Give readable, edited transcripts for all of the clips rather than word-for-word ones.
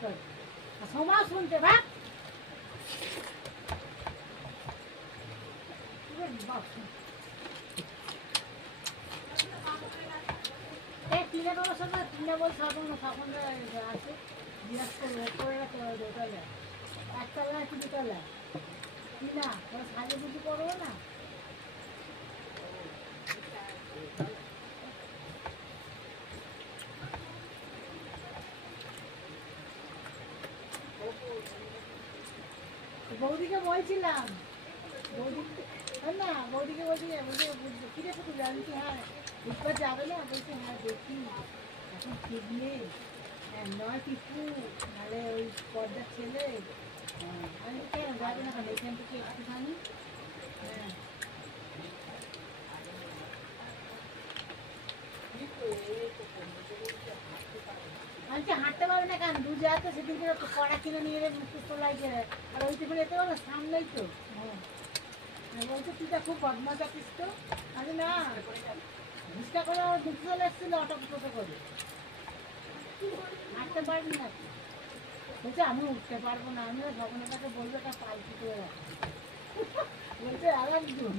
সমাজ শুনতে ভাগ তিনে কোনো সময় তিনে বল স্বপন আছে জিজ্ঞাসা করবো করে রাখতে হবে দোতলায় একতলায় কি দুতলায় কি না সাজে বুঝি করবো না বৌদিকে বলছিলাম বৌদিকে বলছি কিরে পুতুল আমি কি হ্যাঁ বুধবার যাবে না বলছি হ্যাঁ দেখি এখন ঠিক নেই নয় টিপু নাহলে ওই পর্দার ছেলে আমি কেন যাবে না কেন এখান থেকে একটুখানি হ্যাঁ আমি হাঁটতে পারবে না কেন দু জায়গাতে সেদিনকে কড়া কিনে নিয়ে এলে মুখস্থ লাগিয়ে আর ওই টিফিন যেতে পারো সামনেই তো হ্যাঁ বলছে তুই খুব বদমাশ আছিস তো আমি না চেষ্টা করে আমার দুটো চলে এসেছিল অটো টোটো করে হাঁটতে পারবি না বলছে আমি উঠতে পারবো না আমিও ভগবানের কাছে বলবো একটা পালকি করে রাখি বলছে আর একজন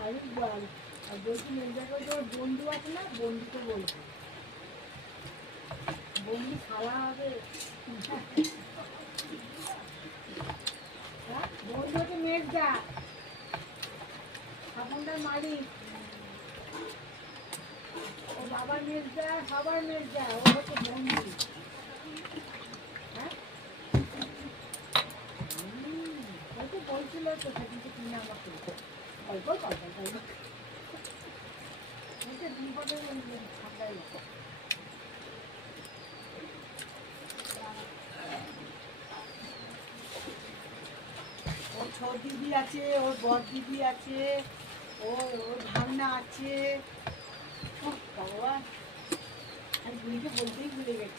আমি বল আর বলছি মেয়েটাকে ওর বন্ধু আছে না বন্ধুকে বলবো বন্ধু খাওয়া হবে বন্ধু হচ্ছে মেজদা স্বপনদার মালিক ও বাবার মেজদা সবার মেজদা ও হচ্ছে বন্ধু হ্যাঁ বলছিল তো সেদিনকে কিনে আমাকে গল্প বলছে বিপদে ঠান্ডায় ওর ছোট দিদি আছে ওর বড় দিদি আছে ওর ভাগনা আছে ভগবান আর বুড়িকে বলতেই ভুলে গেছি